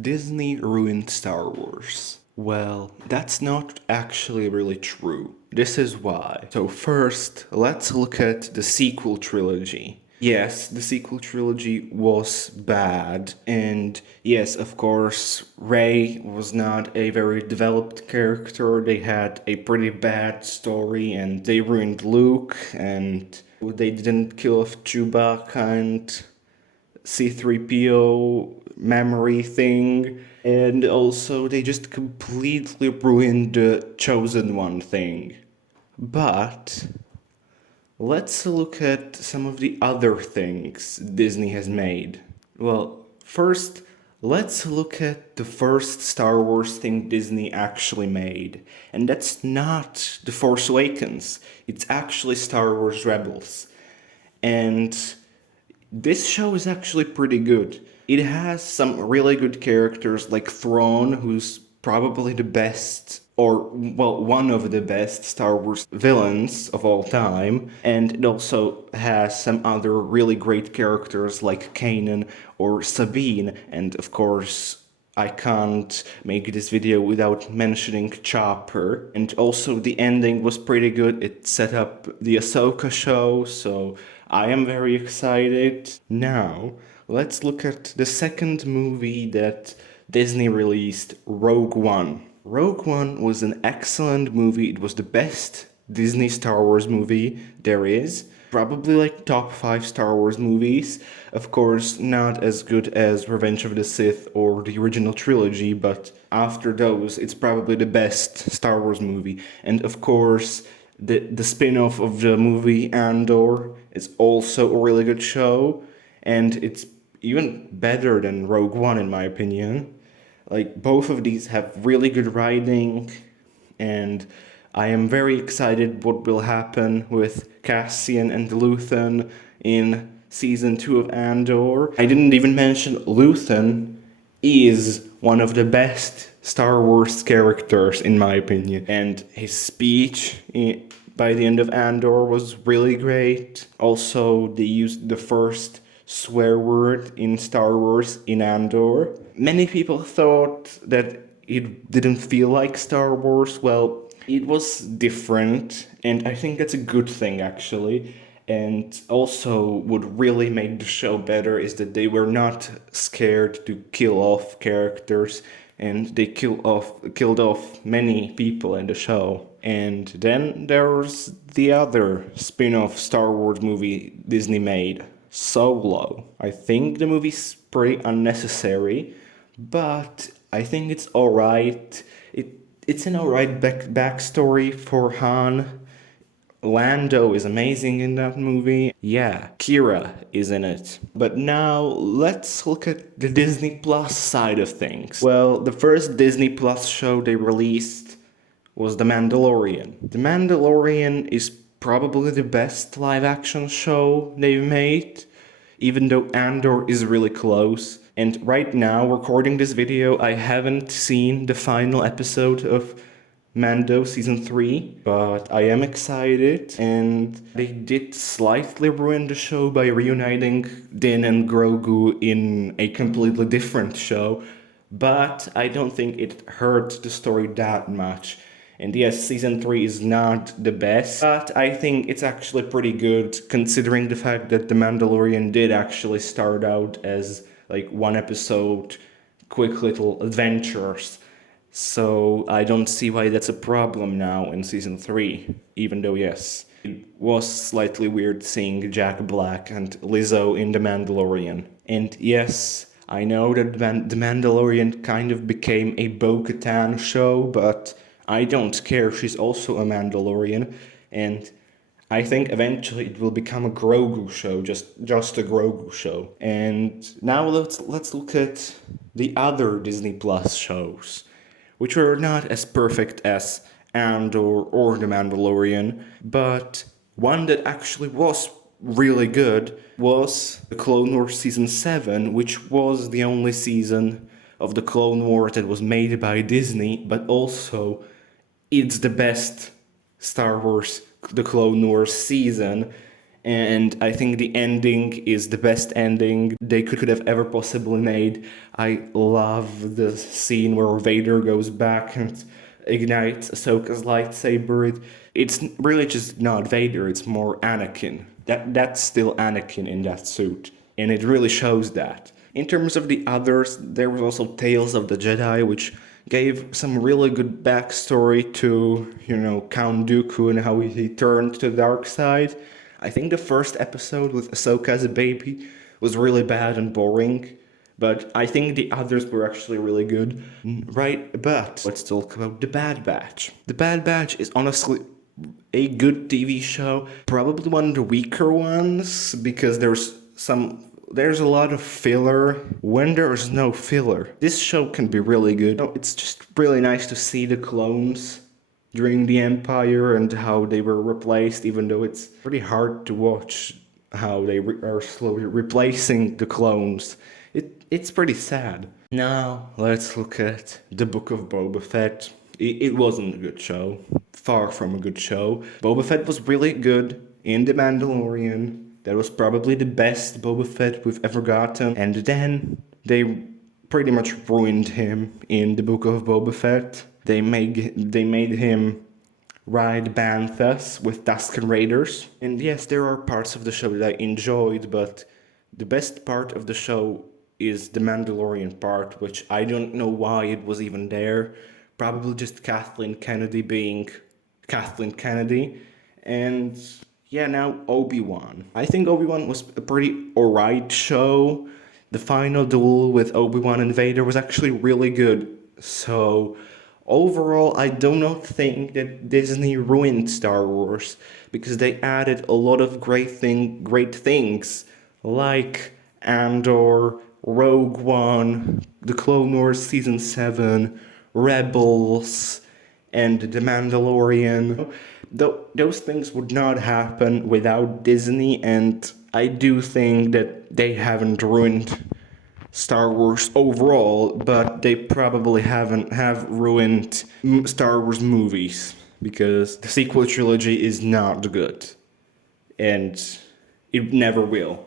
Disney ruined Star Wars. Well, that's not actually really true. This is why. So first, let's look at the sequel trilogy. Yes, the sequel trilogy was bad, and yes, of course, Rey was not a very developed character. They had a pretty bad story, and they ruined Luke, and they didn't kill off Chewbacca and C3PO memory thing, and also they just completely ruined the Chosen One thing. But let's look at some of the other things Disney has made. Well, first, let's look at the first Star Wars thing Disney actually made. And that's not The Force Awakens, it's actually Star Wars Rebels. And this show is actually pretty good. It has some really good characters like Thrawn, who's probably the best, or, well, one of the best Star Wars villains of all time. And it also has some other really great characters like Kanan or Sabine, and of course, I can't make this video without mentioning Chopper. And also the ending was pretty good. It set up the Ahsoka show, so I am very excited. Now, let's look at the second movie that Disney released, Rogue One. Rogue One was an excellent movie. It was the best Disney Star Wars movie there is. Probably like top 5 Star Wars movies. Of course, not as good as Revenge of the Sith or the original trilogy, but after those, it's probably the best Star Wars movie. And of course, the spin-off of the movie Andor is also a really good show, and it's even better than Rogue One in my opinion. Like, both of these have really good writing, and I am very excited what will happen with Cassian and Luthen in season 2 of Andor. I didn't even mention Luthen is one of the best Star Wars characters in my opinion, and his speech by the end of Andor was really great. Also, they used the first swear word in Star Wars in Andor. Many people thought that it didn't feel like Star Wars. Well, it was different, and I think that's a good thing actually. And also, what really made the show better is that they were not scared to kill off characters, and they killed off many people in the show. And then there's the other spin-off Star Wars movie Disney made, Solo. I think the movie's pretty unnecessary, but I think it's alright. It's an alright backstory for Han. Lando is amazing in that movie. Yeah, Kira is in it. But now let's look at the Disney Plus side of things. Well, the first Disney Plus show they released was The Mandalorian. The Mandalorian is probably the best live action show they've made, even though Andor is really close. And right now, recording this video, I haven't seen the final episode of Mando season 3, but I am excited, and they did slightly ruin the show by reuniting Din and Grogu in a completely different show, but I don't think it hurt the story that much. And yes, season 3 is not the best, but I think it's actually pretty good considering the fact that The Mandalorian did actually start out as like one episode, quick little adventures. So I don't see why that's a problem now in season 3, even though yes, it was slightly weird seeing Jack Black and Lizzo in The Mandalorian. And yes, I know that The Mandalorian kind of became a Bo-Katan show, but I don't care, she's also a Mandalorian, and I think eventually it will become a Grogu show, just a Grogu show. And now let's look at the other Disney Plus shows, which were not as perfect as Andor or The Mandalorian, but one that actually was really good was The Clone Wars Season 7, which was the only season of The Clone Wars that was made by Disney, but also it's the best Star Wars The Clone Wars season, And I think the ending is the best ending they could have ever possibly made. I love the scene where Vader goes back and ignites Ahsoka's lightsaber. It's really just not Vader, it's more Anakin. That's still Anakin in that suit, and it really shows that. In terms of the others, there was also Tales of the Jedi, which gave some really good backstory to, Count Dooku and how he turned to the dark side. I think the first episode with Ahsoka as a baby was really bad and boring, but I think the others were actually really good. Right, but let's talk about The Bad Batch. The Bad Batch is honestly a good TV show, probably one of the weaker ones because there's a lot of filler when there's no filler. This show can be really good. It's just really nice to see the clones during the Empire and how they were replaced, even though it's pretty hard to watch how they are slowly replacing the clones. It's pretty sad. Now, let's look at the Book of Boba Fett. It wasn't a good show. Far from a good show. Boba Fett was really good in The Mandalorian. That was probably the best Boba Fett we've ever gotten. And then they pretty much ruined him in the Book of Boba Fett. They made him ride Banthas with Tusken Raiders. And yes, there are parts of the show that I enjoyed, but the best part of the show is the Mandalorian part, which I don't know why it was even there. Probably just Kathleen Kennedy being Kathleen Kennedy. And yeah, now Obi-Wan. I think Obi-Wan was a pretty alright show. The final duel with Obi-Wan and Vader was actually really good. So overall, I do not think that Disney ruined Star Wars because they added a lot of great things like Andor, Rogue One, The Clone Wars Season 7, Rebels, and The Mandalorian. Those things would not happen without Disney, and I do think that they haven't ruined Star Wars overall, but they probably have ruined Star Wars movies because the sequel trilogy is not good, and it never will.